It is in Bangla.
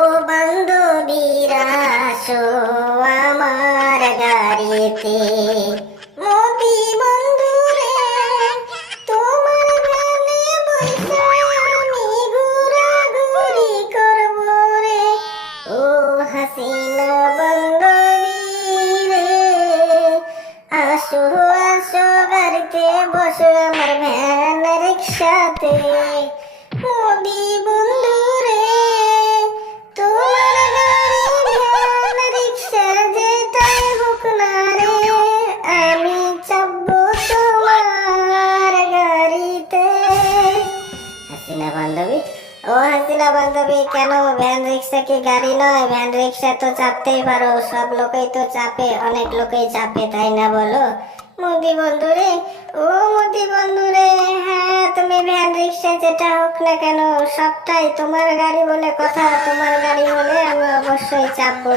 ও বান্ধবীরা আসো আমার গাড়িতে, মোদি বন্ধুরে তোমার গানে বৈশা আমি ঘোরাঘুরি করবো রে। ও হাসিনা বান্ধবী রে, আসো আসো গাড়িতে বসো আমার ভ্যান রিক্সাতে। মোদি বন্ধু রে তোমার গাড়ি ভ্যান রিক্সা যেটাই হোক না রে, আমি চাপবো তোমার গাড়িতে। হাসিনা বান্ধবী, ও হাসিনা বান্ধবী, কেন ভ্যান রিক্সা কি গাড়ি নয়? ভ্যান রিক্সা তো চাপতেই পারো, সব লোকেই তো চাপে, অনেক লোকেই চাপে, তাই না বলো? মোদি বন্ধু রে, ও মোদি বন্ধু রে, হ্যাঁ তুমি ভ্যান রিক্সা যেটা হোক না কেন সবটাই তোমার গাড়ি বলে কথা, তোমার গাড়ি হলে আমি অবশ্যই চাপবো।